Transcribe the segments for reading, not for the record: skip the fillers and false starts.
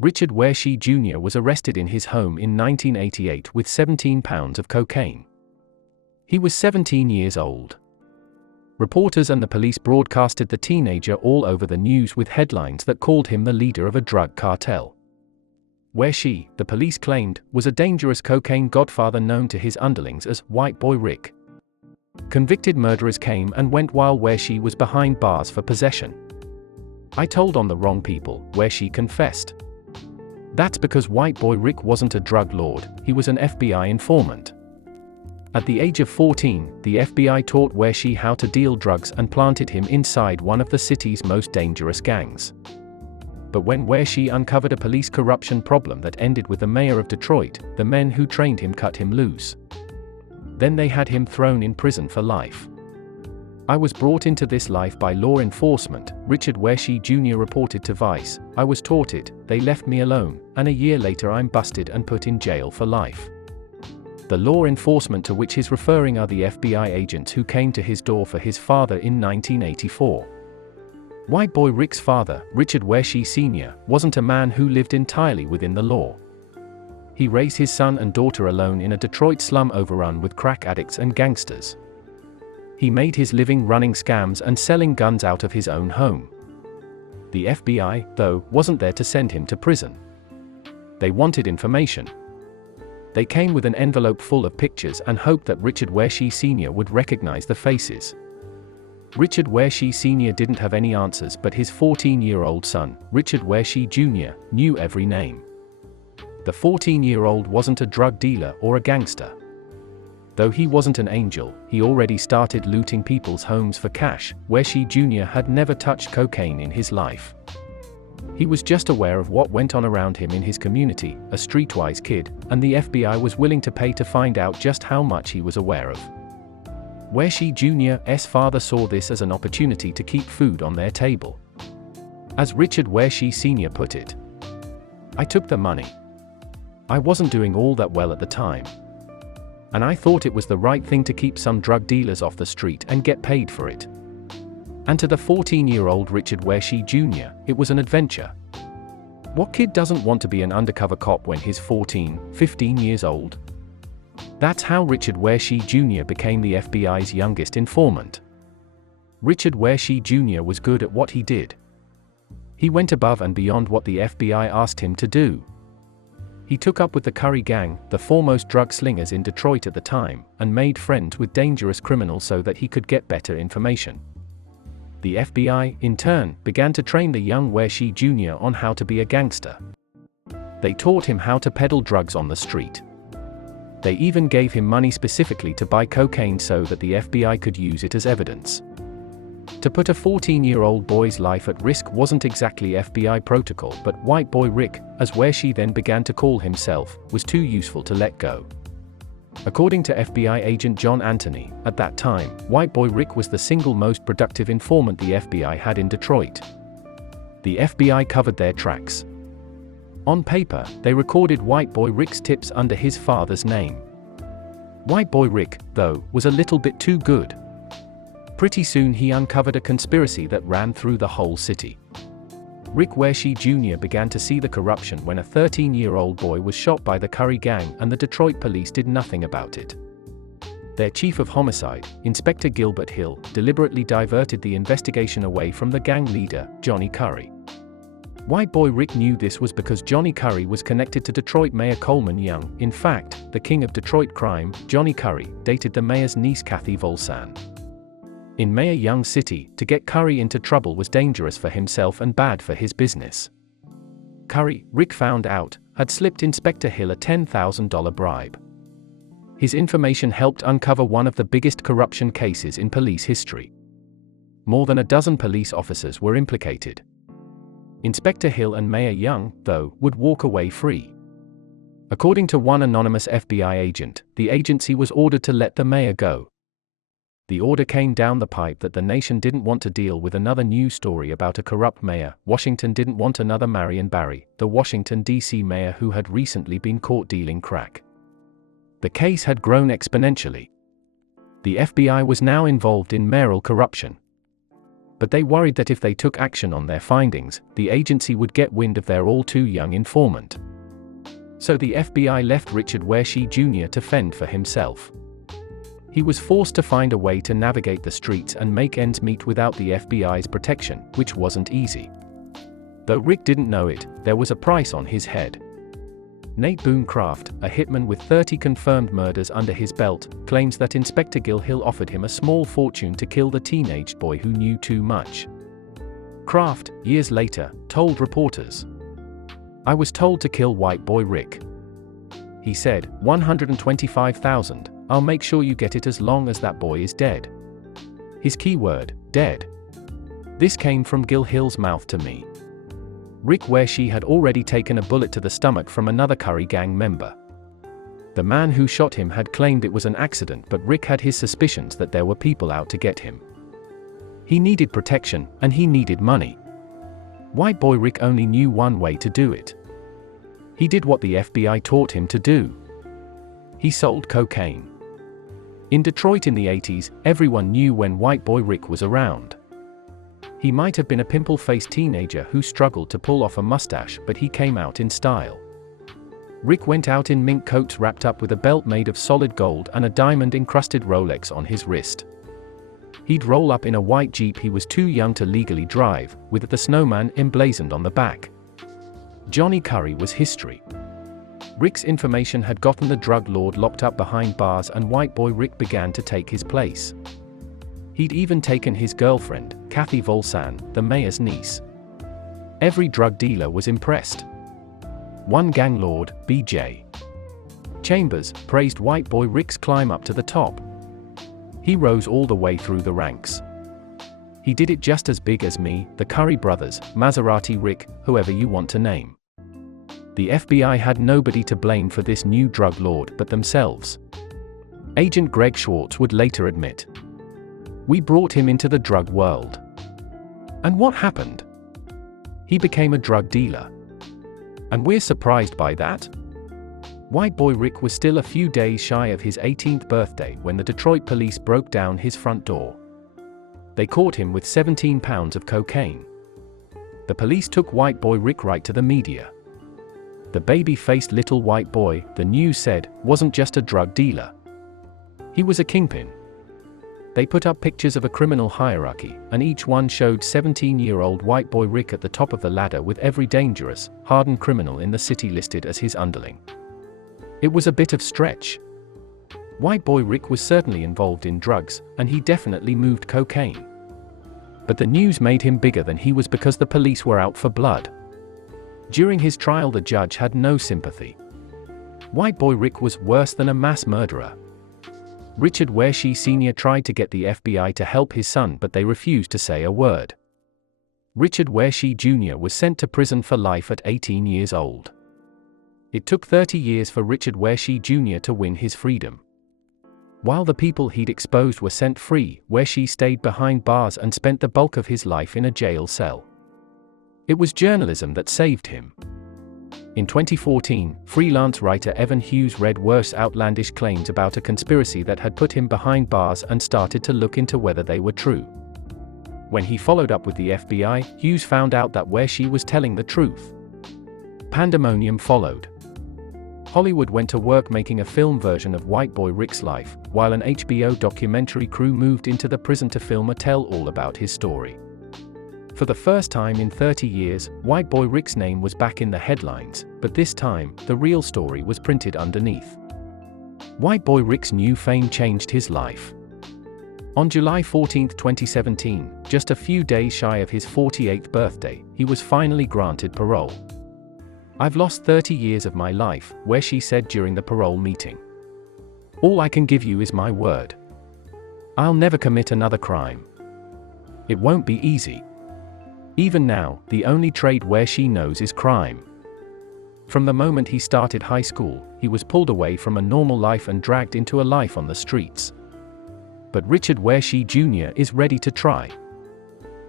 Richard Wershe Jr. was arrested in his home in 1988 with 17 pounds of cocaine. He was 17 years old. Reporters and the police broadcasted the teenager all over the news with headlines that called him the leader of a drug cartel. Wershe, the police claimed, was a dangerous cocaine godfather known to his underlings as White Boy Rick. Convicted murderers came and went while Wershe was behind bars for possession. "I told on the wrong people," Wershe confessed. That's because White Boy Rick wasn't a drug lord, he was an FBI informant. At the age of 14, the FBI taught Wershe how to deal drugs and planted him inside one of the city's most dangerous gangs. But when Wershe uncovered a police corruption problem that ended with the mayor of Detroit, the men who trained him cut him loose. Then they had him thrown in prison for life. "I was brought into this life by law enforcement," Richard Wershe Jr. reported to Vice. "I was taught it, they left me alone, and a year later I'm busted and put in jail for life." The law enforcement to which he's referring are the FBI agents who came to his door for his father in 1984. White Boy Rick's father, Richard Wershe Sr., wasn't a man who lived entirely within the law. He raised his son and daughter alone in a Detroit slum overrun with crack addicts and gangsters. He made his living running scams and selling guns out of his own home. The FBI, though, wasn't there to send him to prison. They wanted information. They came with an envelope full of pictures and hoped that Richard Wershe Sr. would recognize the faces. Richard Wershe Sr. didn't have any answers, but his 14-year-old son, Richard Wershe Jr., knew every name. The 14-year-old wasn't a drug dealer or a gangster. Though he wasn't an angel, he already started looting people's homes for cash. Wershe Jr. had never touched cocaine in his life. He was just aware of what went on around him in his community, a streetwise kid, and the FBI was willing to pay to find out just how much he was aware of. Wershe Jr.'s father saw this as an opportunity to keep food on their table. As Richard Wershe Sr. put it, "I took the money. I wasn't doing all that well at the time. And I thought it was the right thing to keep some drug dealers off the street and get paid for it." And to the 14-year-old Richard Wershe Jr., it was an adventure. What kid doesn't want to be an undercover cop when he's 14, 15 years old? That's how Richard Wershe Jr. became the FBI's youngest informant. Richard Wershe Jr. was good at what he did. He went above and beyond what the FBI asked him to do. He took up with the Curry Gang, the foremost drug slingers in Detroit at the time, and made friends with dangerous criminals so that he could get better information. The FBI, in turn, began to train the young Wershe Jr. on how to be a gangster. They taught him how to peddle drugs on the street. They even gave him money specifically to buy cocaine so that the FBI could use it as evidence. To put a 14-year-old boy's life at risk wasn't exactly FBI protocol, but White Boy Rick, as Wershe then began to call himself, was too useful to let go. According to FBI agent John Anthony, at that time, White Boy Rick was the single most productive informant the FBI had in Detroit. The FBI covered their tracks. On paper, they recorded White Boy Rick's tips under his father's name. White Boy Rick, though, was a little bit too good. Pretty soon he uncovered a conspiracy that ran through the whole city. Rick Wershe Jr. began to see the corruption when a 13-year-old boy was shot by the Curry Gang and the Detroit police did nothing about it. Their chief of homicide, Inspector Gilbert Hill, deliberately diverted the investigation away from the gang leader, Johnny Curry. White Boy Rick knew this was because Johnny Curry was connected to Detroit Mayor Coleman Young. In fact, the king of Detroit crime, Johnny Curry, dated the mayor's niece Kathy Volsan. In Mayor Young's city, to get Curry into trouble was dangerous for himself and bad for his business. Curry, Rick found out, had slipped Inspector Hill a $10,000 bribe. His information helped uncover one of the biggest corruption cases in police history. More than a dozen police officers were implicated. Inspector Hill and Mayor Young, though, would walk away free. According to one anonymous FBI agent, the agency was ordered to let the mayor go. The order came down the pipe that the nation didn't want to deal with another news story about a corrupt mayor. Washington didn't want another Marion Barry, the Washington, D.C. mayor who had recently been caught dealing crack. The case had grown exponentially. The FBI was now involved in mayoral corruption. But they worried that if they took action on their findings, the agency would get wind of their all-too-young informant. So the FBI left Richard Wershe Jr. to fend for himself. He was forced to find a way to navigate the streets and make ends meet without the FBI's protection, which wasn't easy. Though Rick didn't know it, there was a price on his head. Nate Boone Kraft, a hitman with 30 confirmed murders under his belt, claims that Inspector Gilhill offered him a small fortune to kill the teenage boy who knew too much. Kraft, years later, told reporters, "I was told to kill white boy Rick. He said, 125,000, I'll make sure you get it as long as that boy is dead." His keyword, dead. This came from Gilhill's mouth to me. Rick Wershe had already taken a bullet to the stomach from another Curry gang member. The man who shot him had claimed it was an accident, but Rick had his suspicions that there were people out to get him. He needed protection, and he needed money. White boy Rick only knew one way to do it. He did what the FBI taught him to do. He sold cocaine. In Detroit in the 80s, everyone knew when white boy Rick was around. He might have been a pimple-faced teenager who struggled to pull off a mustache, but he came out in style. Rick went out in mink coats wrapped up with a belt made of solid gold and a diamond-encrusted Rolex on his wrist. He'd roll up in a white Jeep he was too young to legally drive, with the snowman emblazoned on the back. Johnny Curry was history. Rick's information had gotten the drug lord locked up behind bars, and white boy Rick began to take his place. He'd even taken his girlfriend, Kathy Volsan, the mayor's niece. Every drug dealer was impressed. One gang lord, B.J. Chambers, praised white boy Rick's climb up to the top. He rose all the way through the ranks. He did it just as big as me, the Curry brothers, Maserati Rick, whoever you want to name. The FBI had nobody to blame for this new drug lord but themselves. Agent Greg Schwartz would later admit, "We brought him into the drug world." And what happened? He became a drug dealer. And we're surprised by that? White boy Rick was still a few days shy of his 18th birthday when the Detroit police broke down his front door. They caught him with 17 pounds of cocaine. The police took white boy Rick right to the media. The baby-faced little white boy, the news said, wasn't just a drug dealer. He was a kingpin. They put up pictures of a criminal hierarchy, and each one showed 17-year-old white boy Rick at the top of the ladder with every dangerous, hardened criminal in the city listed as his underling. It was a bit of stretch. White boy Rick was certainly involved in drugs, and he definitely moved cocaine. But the news made him bigger than he was because the police were out for blood. During his trial, the judge had no sympathy. White boy Rick was worse than a mass murderer. Richard Wershe Sr. tried to get the FBI to help his son, but they refused to say a word. Richard Wershe Jr. was sent to prison for life at 18 years old. It took 30 years for Richard Wershe Jr. to win his freedom. While the people he'd exposed were sent free, Wershe stayed behind bars and spent the bulk of his life in a jail cell. It was journalism that saved him. In 2014, freelance writer Evan Hughes read Wershe's outlandish claims about a conspiracy that had put him behind bars and started to look into whether they were true. When he followed up with the FBI, Hughes found out that Wershe was telling the truth. Pandemonium followed. Hollywood went to work making a film version of White Boy Rick's life, while an HBO documentary crew moved into the prison to film a tell-all about his story. For the first time in 30 years, White Boy Rick's name was back in the headlines, but this time, the real story was printed underneath. White Boy Rick's new fame changed his life. On July 14, 2017, just a few days shy of his 48th birthday, he was finally granted parole. "I've lost 30 years of my life," Wershe said during the parole meeting. "All I can give you is my word. I'll never commit another crime. It won't be easy." Even now, the only trade Wershe knows is crime. From the moment he started high school, he was pulled away from a normal life and dragged into a life on the streets. But Richard Wershe Jr. is ready to try.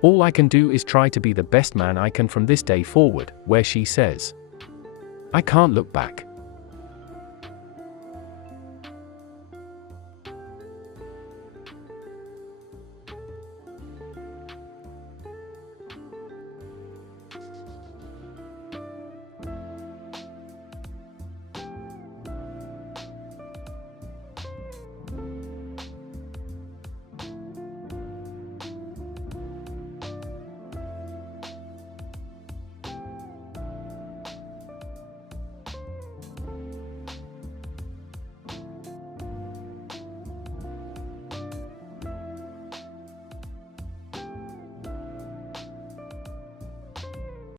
"All I can do is try to be the best man I can from this day forward," Wershe says. "I can't look back.